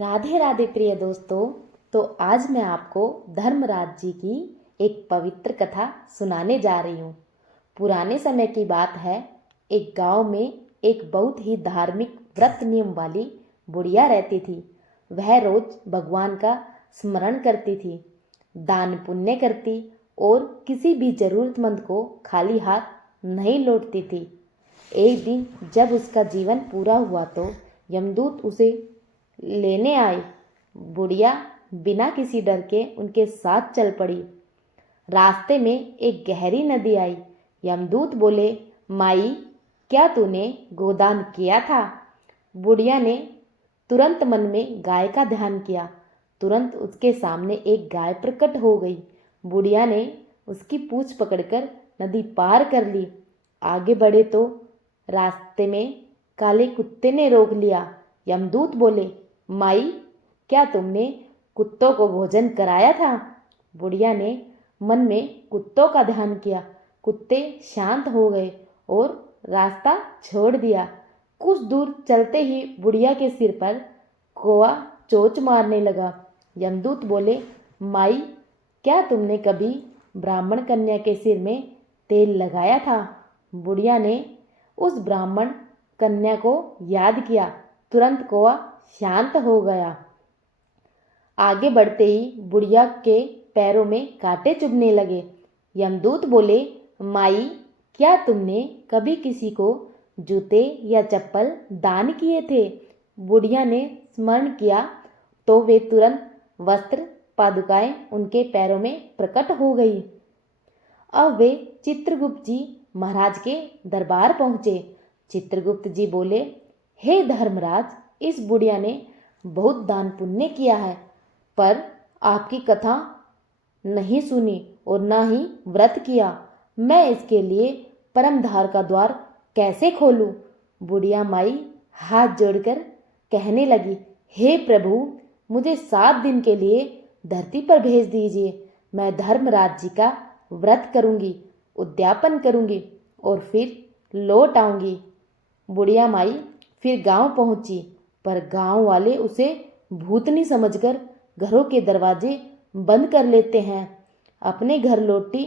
राधे राधे प्रिय दोस्तों। तो आज मैं आपको धर्मराज जी की एक पवित्र कथा सुनाने जा रही हूँ। पुराने समय की बात है। एक गांव में एक बहुत ही धार्मिक व्रत नियम वाली बुढ़िया रहती थी। वह रोज भगवान का स्मरण करती थी, दान पुण्य करती और किसी भी जरूरतमंद को खाली हाथ नहीं लौटती थी। एक दिन जब उसका जीवन पूरा हुआ तो यमदूत उसे लेने आए। बुढ़िया बिना किसी डर के उनके साथ चल पड़ी। रास्ते में एक गहरी नदी आई। यमदूत बोले, माई, क्या तूने गोदान किया था? बुढ़िया ने तुरंत मन में गाय का ध्यान किया। तुरंत उसके सामने एक गाय प्रकट हो गई। बुढ़िया ने उसकी पूंछ पकड़कर नदी पार कर ली। आगे बढ़े तो रास्ते में काले कुत्ते ने रोक लिया। यमदूत बोले, माई, क्या तुमने कुत्तों को भोजन कराया था? बुढ़िया ने मन में कुत्तों का ध्यान किया। कुत्ते शांत हो गए और रास्ता छोड़ दिया। कुछ दूर चलते ही बुढ़िया के सिर पर कौवा चोंच मारने लगा। यमदूत बोले, माई, क्या तुमने कभी ब्राह्मण कन्या के सिर में तेल लगाया था? बुढ़िया ने उस ब्राह्मण कन्या को याद किया। तुरंत कौवा शांत हो गया। आगे बढ़ते ही बुढ़िया के पैरों में कांटे चुभने लगे। यमदूत बोले, माई, क्या तुमने कभी किसी को जूते या चप्पल दान किए थे? बुढ़िया ने स्मरण किया तो वे तुरंत वस्त्र पादुकाएं उनके पैरों में प्रकट हो गई। अब वे चित्रगुप्त जी महाराज के दरबार पहुंचे। चित्रगुप्त जी बोले, हे धर्मराज, इस बुढ़िया ने बहुत दान पुण्य किया है, पर आपकी कथा नहीं सुनी और ना ही व्रत किया। मैं इसके लिए परमधार का द्वार कैसे खोलूं? बुढ़िया माई हाथ जोड़कर कहने लगी, हे प्रभु, मुझे 7 दिन के लिए धरती पर भेज दीजिए। मैं धर्मराज जी का व्रत करूंगी, उद्यापन करूंगी और फिर लौट आऊंगी। बुढ़िया माई फिर गांव पहुंची, पर गांव वाले उसे भूतनी समझकर घरों के दरवाजे बंद कर लेते हैं। अपने घर लौटी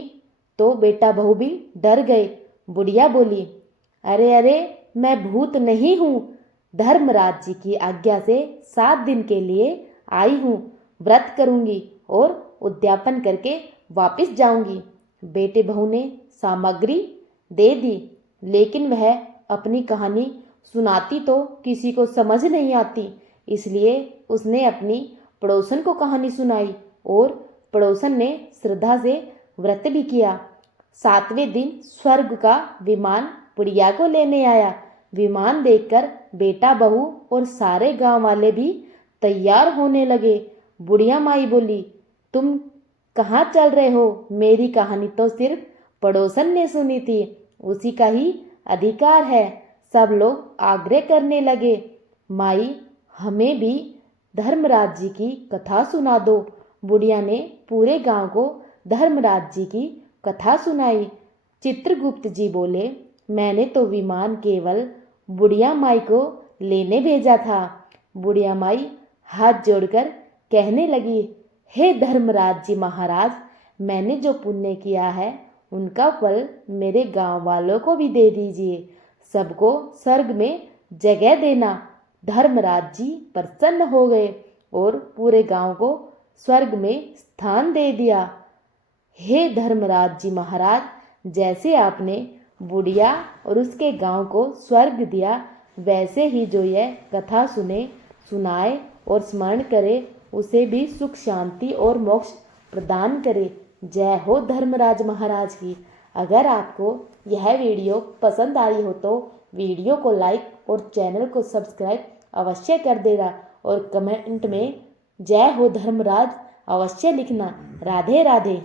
तो बेटा बहू भी डर गए। बुढ़िया बोली, अरे अरे, मैं भूत नहीं हूँ। धर्मराज जी की आज्ञा से 7 दिन के लिए आई हूँ। व्रत करूंगी और उद्यापन करके वापस जाऊंगी। बेटे बहू ने सामग्री दे दी, लेकिन वह अपनी कहानी सुनाती तो किसी को समझ नहीं आती। इसलिए उसने अपनी पड़ोसन को कहानी सुनाई और पड़ोसन ने श्रद्धा से व्रत भी किया। 7वें दिन स्वर्ग का विमान बुढ़िया को लेने आया। विमान देखकर बेटा बहू और सारे गांव वाले भी तैयार होने लगे। बुढ़िया माई बोली, तुम कहाँ चल रहे हो? मेरी कहानी तो सिर्फ पड़ोसन ने सुनी थी, उसी का ही अधिकार है। सब लोग आग्रह करने लगे, माई, हमें भी धर्मराज जी की कथा सुना दो। बुढ़िया ने पूरे गांव को धर्मराज जी की कथा सुनाई। चित्रगुप्त जी बोले, मैंने तो विमान केवल बुढ़िया माई को लेने भेजा था। बुढ़िया माई हाथ जोड़कर कहने लगी, हे धर्मराज जी महाराज, मैंने जो पुण्य किया है उनका फल मेरे गांव वालों को भी दे दीजिए। सबको स्वर्ग में जगह देना। धर्मराज जी प्रसन्न हो गए और पूरे गांव को स्वर्ग में स्थान दे दिया। हे धर्मराज जी महाराज, जैसे आपने बुढ़िया और उसके गांव को स्वर्ग दिया, वैसे ही जो यह कथा सुनाए और स्मरण करे, उसे भी सुख शांति और मोक्ष प्रदान करे। जय हो धर्मराज महाराज की। अगर आपको यह वीडियो पसंद आई हो तो वीडियो को लाइक और चैनल को सब्सक्राइब अवश्य कर देना और कमेंट में जय हो धर्मराज अवश्य लिखना। राधे राधे।